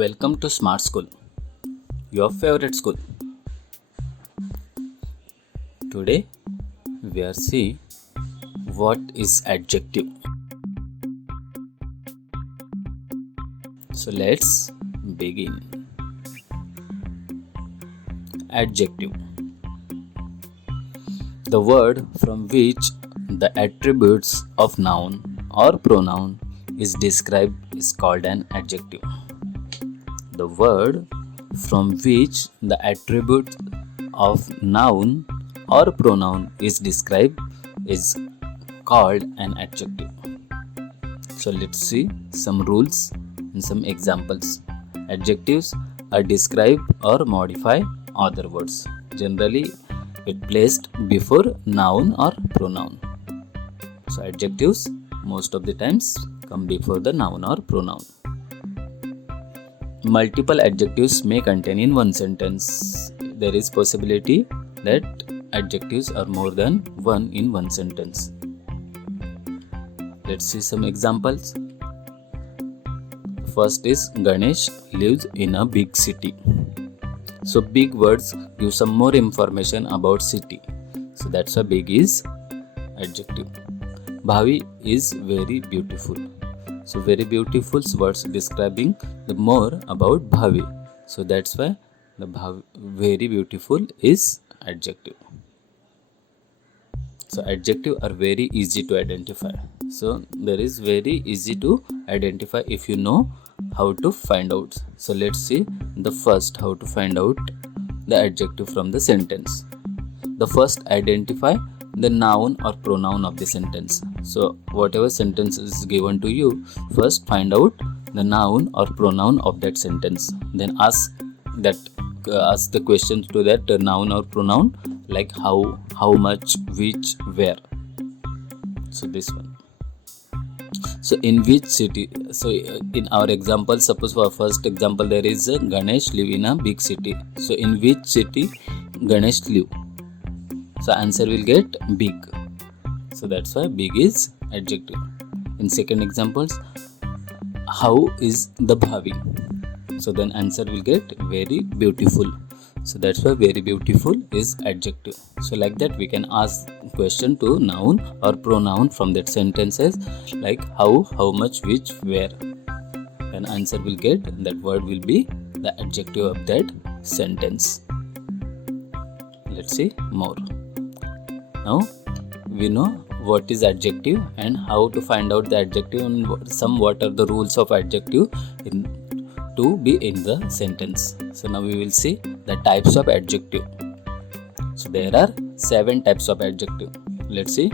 Welcome to Smart School, your favorite school. Today we are see what is adjective. So let's begin. Adjective. The word from which the attributes of noun or pronoun is described is called an adjective. The word from which the attribute of noun or pronoun is described is called an adjective. So let's see some rules and some examples. Adjectives are describe or modify other words. Generally, it placed before noun or pronoun. So adjectives most of the times come before the noun or pronoun. Multiple adjectives may contain in one sentence. There is possibility that adjectives are more than one in one sentence. Let's see some examples. First is Ganesh lives in a big city. So big words give some more information about city. So that's why big is adjective. Bhavi is very beautiful. So very beautiful words describing the more about Bhavi. So that's why the very beautiful is adjective. So adjective are very easy to identify. So there is very easy to identify if you know how to find out. So let's see the first how to find out the adjective from the sentence. The first identify the noun or pronoun of the sentence. So whatever sentence is given to you, first find out the noun or pronoun of that sentence. Then ask the questions to that noun or pronoun, like how much, which, where. So this one. So in which city? So in our example, suppose for first example there is a Ganesh live in a big city. So in which city Ganesh live? So answer will get big. So that's why big is adjective. In second examples, how is the Bhavi? So then answer will get very beautiful. So that's why very beautiful is adjective. So like that we can ask question to noun or pronoun from that sentences, like how much, which, where. Then answer will get, that word will be the adjective of that sentence. Let's see more. Now we know what is adjective and how to find out the adjective and what are the rules of adjective to be in the sentence. So now we will see the types of adjective. So there are 7 types of adjective. Let's see.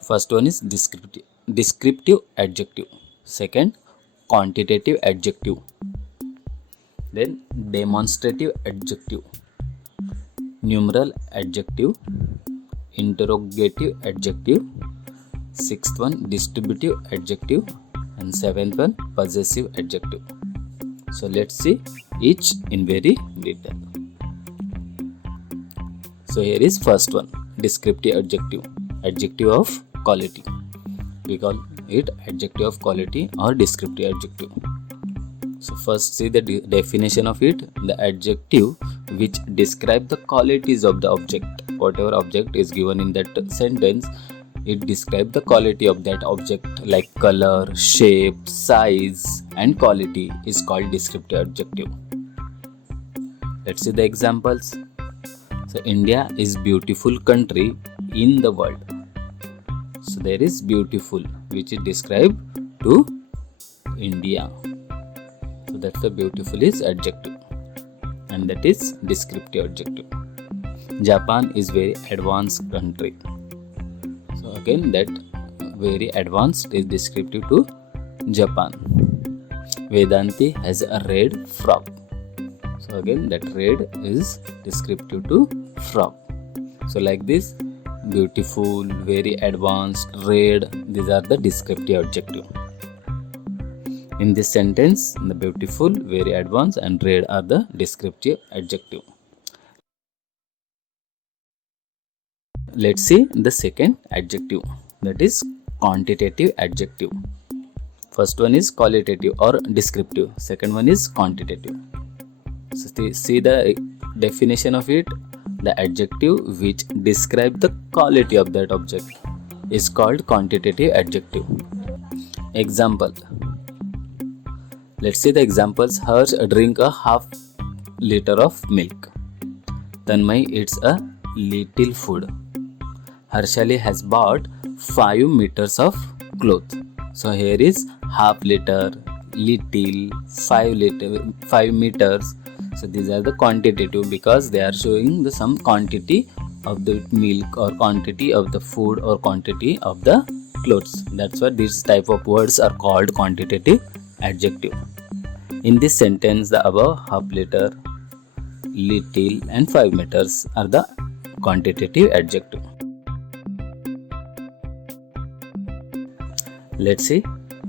First one is descriptive adjective. Second, quantitative adjective. Then demonstrative adjective, numeral adjective, interrogative adjective. Sixth one, distributive adjective, and seventh one, possessive adjective. So let's see each in very detail. So here is first one, descriptive adjective, adjective of quality. We call it adjective of quality or descriptive adjective. So first see the definition of it. The adjective which describe the qualities of the object. Whatever object is given in that sentence, it describes the quality of that object, like color, shape, size, and quality is called descriptive adjective. Let's see the examples. So India is beautiful country in the world. So there is beautiful which is described to India. So that's the beautiful is adjective, and that is descriptive adjective. Japan is very advanced country. So again that very advanced is descriptive to Japan. Vedanti has a red frog. So again that red is descriptive to frog. So like this, beautiful, very advanced, red, these are the descriptive adjective. In this sentence, the beautiful, very advanced, and red are the descriptive adjective. Let's see the second adjective, that is quantitative adjective. First one is qualitative or descriptive. Second one is quantitative. So see the definition of it. The adjective which describes the quality of that object is called quantitative adjective. Example. Let's see the examples. Harsh drink a half liter of milk. Tanmay eats a little food. Harshali has bought 5 meters of cloth. So here is half liter, little, 5 meters. So these are the quantitative because they are showing the some quantity of the milk or quantity of the food or quantity of the clothes. That's why these type of words are called quantitative adjective. In this sentence, the above half liter, little and 5 meters are the quantitative adjective. Let's see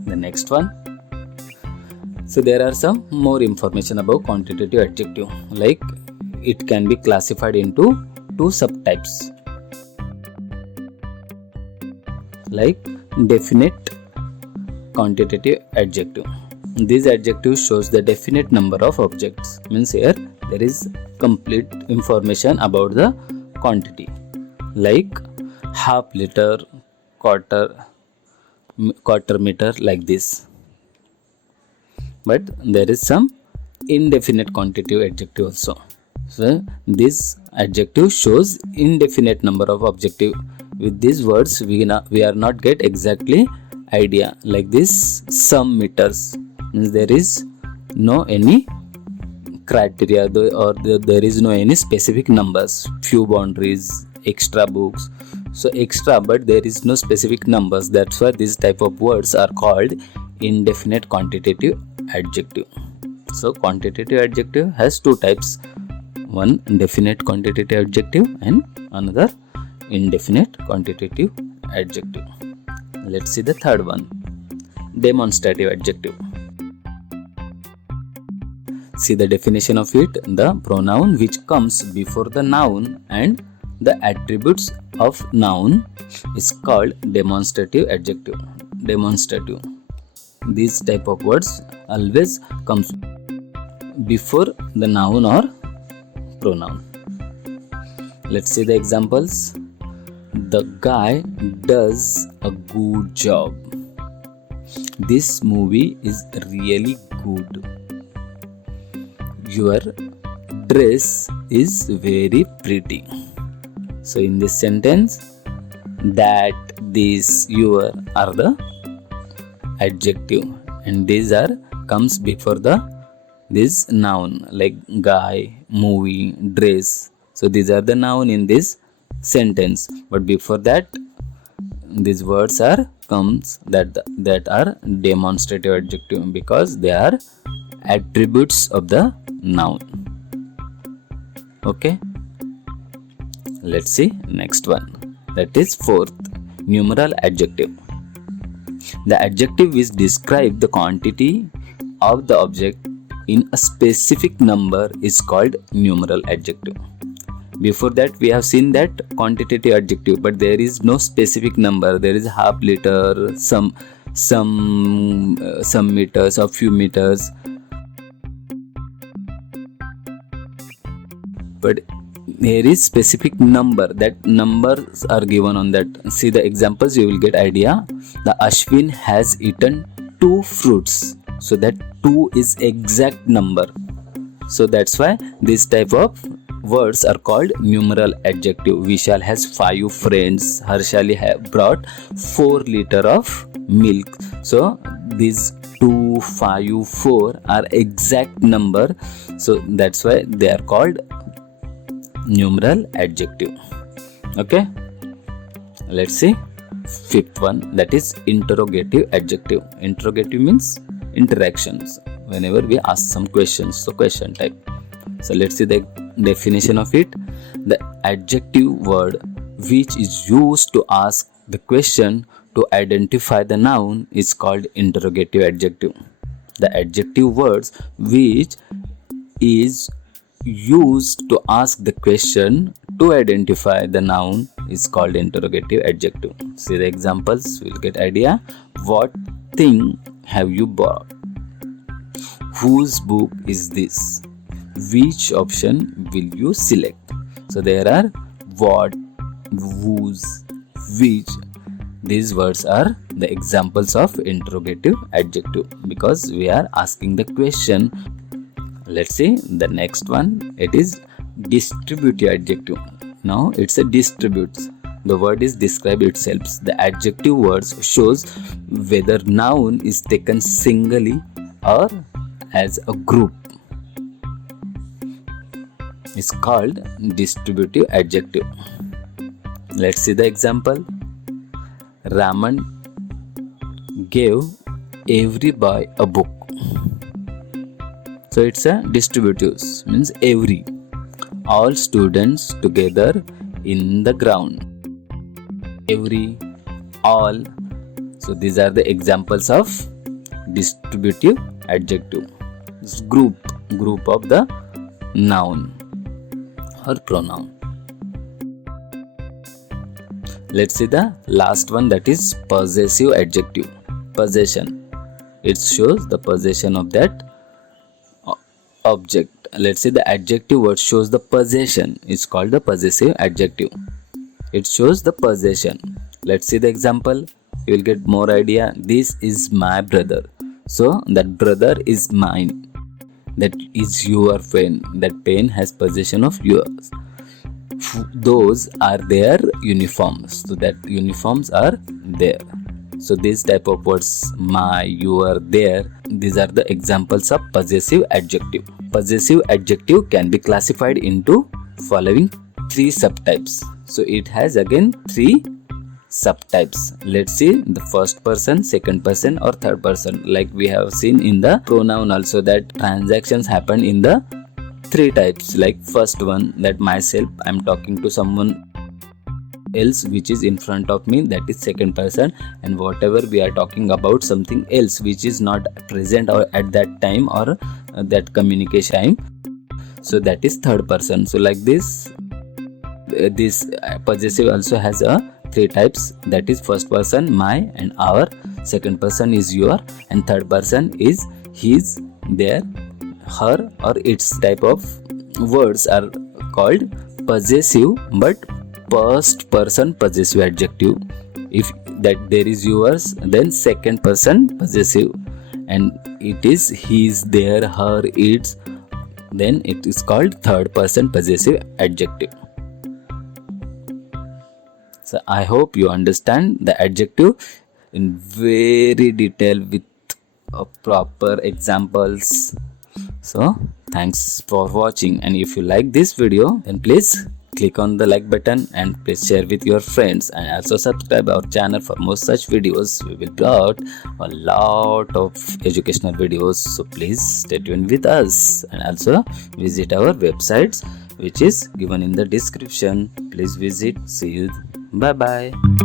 the next one. So there are some more information about quantitative adjective, like it can be classified into 2 subtypes, like definite quantitative adjective. This adjective shows the definite number of objects, means here there is complete information about the quantity, like half liter, quarter meter, like this. But there is some indefinite quantitative adjective also. So this adjective shows indefinite number of objective. With these words we are not get exactly idea, like this some meters means there is no any criteria or there is no any specific numbers, few boundaries, extra books. So extra, but there is no specific numbers. That's why this type of words are called indefinite quantitative adjective. So quantitative adjective has 2 types, one definite quantitative adjective and another indefinite quantitative adjective. Let's see the third one, demonstrative adjective. See the definition of it. The pronoun which comes before the noun and the attributes of noun is called demonstrative adjective. Demonstrative. These type of words always comes before the noun or pronoun. Let's see the examples. The guy does a good job. This movie is really good. Your dress is very pretty. So in this sentence, that, this, your are the adjective, and these are comes before this noun, like guy, movie, dress. So these are the noun in this sentence, but before that these words are comes that are demonstrative adjective because they are attributes of the noun. Okay, let's see next one, that is fourth, numeral adjective. The adjective which describes the quantity of the object in a specific number is called numeral adjective. Before that we have seen that quantitative adjective, but there is no specific number. There is half liter, some meters or few meters, but there is specific number. That numbers are given on that. See the examples, you will get idea. The Ashwin has eaten 2 fruits. So that 2 is exact number. So that's why this type of words are called numeral adjective. Vishal has 5 friends. Harshali have brought 4 liter of milk. So these 2, 5, 4 are exact number. So that's why they are called numeral adjective. Okay, let's see fifth one, that is interrogative adjective. Interrogative means interactions, whenever we ask some questions, so question type. So let's see the definition of it. The adjective word which is used to ask the question to identify the noun is called interrogative adjective. The adjective words which is used to ask the question to identify the noun is called interrogative adjective. See the examples, we'll get idea. What thing have you bought? Whose book is this? Which option will you select? So there are what, whose, which. These words are the examples of interrogative adjective because we are asking the question. Let's see the next one. It is distributive adjective. Now it's a distributes. The word is describe itself. The adjective words shows whether noun is taken singly or as a group. It's called distributive adjective. Let's see the example. Raman gave every boy a book. So it's a distributive, means every. All students together in the ground. Every, all. So these are the examples of distributive adjective. It's group of the noun or pronoun. Let's see the last one, that is possessive adjective. Possession. It shows the possession of that object. Let's say the adjective word shows the possession. It's called the possessive adjective. It shows the possession. Let's see the example. You will get more idea. This is my brother. So that brother is mine. That is your pen. That pen has possession of yours. Those are their uniforms. So that uniforms are there. So these type of words, my, your, their, these are the examples of possessive adjective. Possessive adjective can be classified into following 3 subtypes. So it has again 3 subtypes. Let's see the first person, second person or third person. Like we have seen in the pronoun also that transactions happen in the 3 types. Like first one, that myself, I'm talking to someone else which is in front of me, that is second person, and whatever we are talking about something else which is not present or at that time or that communication time, so that is third person. So like this possessive also has a 3 types, that is first person, my and our, second person is your, and third person is his, their, her or its. Type of words are called possessive but first person possessive adjective. If that there is yours, then second person possessive, and it is his, their, her, its, then it is called third person possessive adjective. So I hope you understand the adjective in very detail with proper examples. So thanks for watching, and if you like this video, then please click on the like button and please share with your friends, and also subscribe our channel for more such videos. We will put out a lot of educational videos, so please stay tuned with us, and also visit our websites which is given in the description. Please visit. See you. Bye bye.